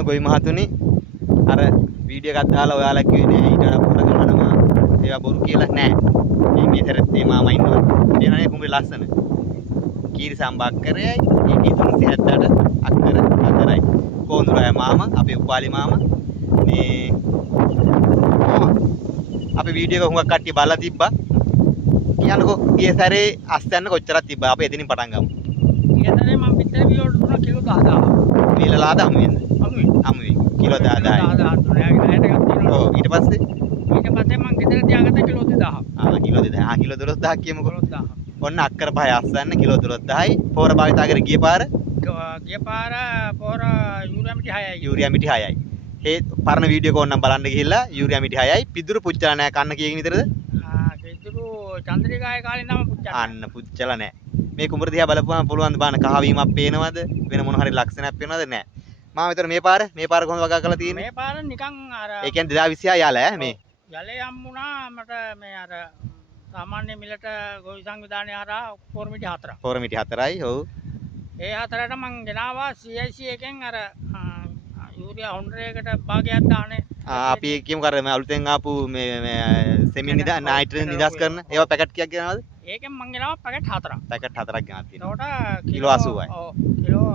බලන්න ගොවි මහතුනි අර වීඩියෝ එකක් දාලා ඔයාලා කිව්වේ නෑ ඊට වඩා පොර ගහනවා ඒවා බොරු කියලා නෑ. මේ සැරෙත් මේ මාමා ඉන්නවා. එනනේ කුඹුරේ ලස්සන. කීරි සම්බක්කරයයි ඒකේ 378 අක්කර හතරයි. කොඳුරයි මාමා අපේ උපාලි මාමා. මේ අපි වීඩියෝ එක හුඟක් කට්ටිය බලලා තිබ්බා. කියන්නකෝ ගිය සැරේ අස්තැන්න කොච්චරක් තිබ්බා අපි එතනින් පටන් ගමු. ගිය සැරේ මම පිටර බියෝට දුන්නා කිලෝ 10000. මීලලාද හමු වෙනද? හමු වෙයි. කිලෝ 10000යි. 10000 දුන්නා. යාගේ ණයට එකක් තියෙනවා. ඔව් ඊට පස්සේ මම ගෙදර තියාගත්ත කිලෝ 2000. කිලෝ 2000. කිලෝ 12000 කියමුකෝ. 12000. ඔන්න අක්කර පහයි අස්තැන්න කිලෝ 12000යි. පොර භාවිතා කර ගිය පාර පොර යූරියා මිටි 6යි. යූරියා මිටි 6යි. ඒ පරණ වීඩියෝ එක ඕනනම් බලන්න ගිහිල්ලා යූරියා මිටි 6යි. පිදුරු පුච්චලා නැහැ කන්න කීයකින් විතරද? පිදුරු චන්ද්‍රිකායේ කාලේ නම් පුච්චලා. අන්න පුච්චලා නැහැ. මේ කුඹර දිහා බලපුවම පුළුවන් ද බලන්න කහවීමක් පේනවද? වෙන මොන හරි ලක්ෂණයක් පේනවද? නැහැ. මම විතර මේ පාර කොහොමද වගා කරලා තියෙන්නේ? මේ පාර නිකන් අර ඒ කියන්නේ 2026 යාලා ඈ මේ. යලේ හම්බුණා මට මේ අර සාමාන්‍ය මිලට ගොවි සංවිධානය හරහා පොරමිටි 4ක්. පොරමිටි 4යි. ඔව්. ඒ හතරට මං ගෙනාවා CIC එකෙන් අර යූරියා හොන්ඩරයකට භාගයක් දාන්නේ. අපි කියමු කර මේ අලුතෙන් ආපු මේ සෙමින් නිදා නයිට්‍රජන් නිදාස් කරන ඒවා පැකට් කීයක් ගෙනවද? ඒකෙන් මං ගෙනාවා පැකට් 4ක්. පැකට් 4ක් ගෙනත් තියෙනවා. එතකොට කිලෝ 80යි. ඔව් කිලෝ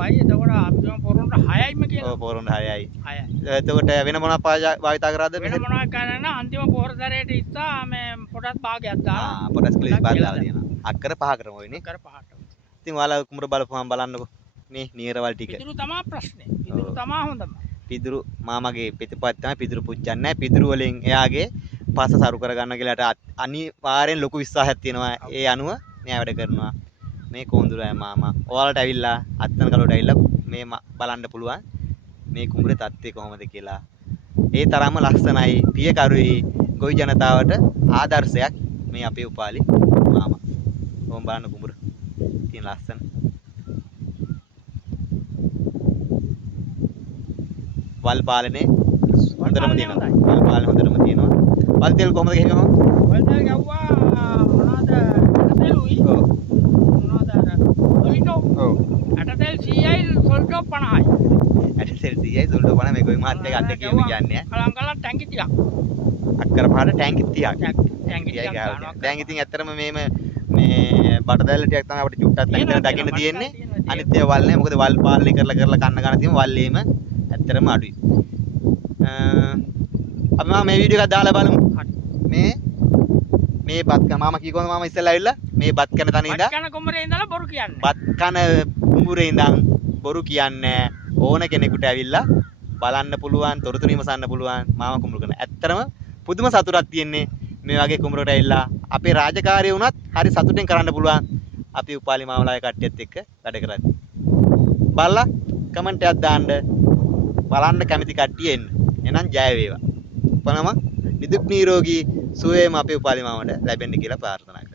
80යි. එතකොට අපි පොරොන්ට 6යිම කියනවා. ඔව් පොරොන්ට 6යි. 6යි. එතකොට වෙන මොනවද භාවිතා කරාද? වෙන මොනවද කරන්න අන්තිම පොහොරතරයට ඉස්සා මේ පොටස් භාගයක් දාලා. පොටස් කිලෝ භාගයක් දාලා තියෙනවා. අක්කර 5කටම ඔයනේ. අක්කර 5ට. ඉතින් ඔයාලා කුඹර බලපුවම බලන්නකෝ. මේ නියරවල් ටික. පිදුරු තමයි ප්‍රශ්නේ. පිදුරු තමයි හොඳම. පිදුරු මාමගේ පිටපත් තමයි පිදුරු පුච්චන්නේ නැහැ. පිදුරු වලින් එයාගේ පස සරු කරගන්න කියලාට අනිවාර්යෙන් ලොකු විශ්වාසයක් තියෙනවා. ඒ අනුව මෙයා වැඩ කරනවා. මේ කොඳුරයි මාමා. ඔයාලට ඇවිල්ලා අත්තන කලුවට ඇවිල්ලා මේ බලන්න පුළුවන් මේ කුඹුරේ තත්ත්වය කොහොමද කියලා. ඒ තරම්ම ලස්සනයි පියකරුයි ගොවි ජනතාවට ආදර්ශයක් මේ අපේ උපාලි මාමා. කොහොම බලන්න කුඹුර. තියෙන ලස්සන. වල් පාලනේ හොඳටම තියෙනවා. වල් පාලනේ හොඳටම තියෙනවා. වල් තෙල් කොහොමද ගෙහිනවා? වල් තෙල් ගව්වා මොනවාද? ඇටතෙලුයි. ඔව්. මොනවාද අර සොලිටෝ. ඔව්. ඇටතෙල් 100යි සොලිටෝ 50යි. ඇටතෙල් 100යි සොලිටෝ 50 මේ ගොවි මහත් එක අත්දැකීම කියන්නේ. කලංකල ටැංකි 30ක්. අක්කර පහට ටැංකි 30ක්. ටැංකි 30ක් ගන්නවා. දැන් ඉතින් ඇත්තටම මේ බටදැල්ල ටිකක් තමයි අපිට චුට්ටක් තැන් දකින්න තියෙන්නේ. අනිත් ඒවා වල් නෑ. මොකද වල් පාලනය කරලා කන්න ගන්න තියෙන වල් එහෙම ඇත්තටම අඩුයි. අපි මේ වීඩියෝ එකක් දාලා බලමු. මේ බත් කන මාමා කී කොහොමද මාමා ඉස්සෙල්ලා ඇවිල්ලා මේ බත් කන තැන ඉඳලා බත් කන කුඹරේ ඉඳලා බොරු කියන්නේ. බත් කන කුඹුරේ ඉඳන් බොරු කියන්නේ ඕන කෙනෙකුට ඇවිල්ලා බලන්න පුළුවන් තොරතුරු විමසන්න පුළුවන් මාමා කුඹුර කරන. ඇත්තටම පුදුම සතුටක් තියෙන්නේ මේ වගේ කුඹරට ඇවිල්ලා අපේ රාජකාරිය වුණත් හරි සතුටින් කරන්න පුළුවන් අපි උපාලි මාමලාගේ කට්ටියත් එක්ක වැඩ කරද්දී. බලලා කමෙන්ට් එකක් දාන්න බලන්න කැමති කට්ටිය එන්න. එහෙනම් ජය වේවා. පනම නිදුක් නිරෝගී සුවේම අපේ උපාලි මාමට ලැබෙන්න කියලා ප්‍රාර්ථනා කරනවා.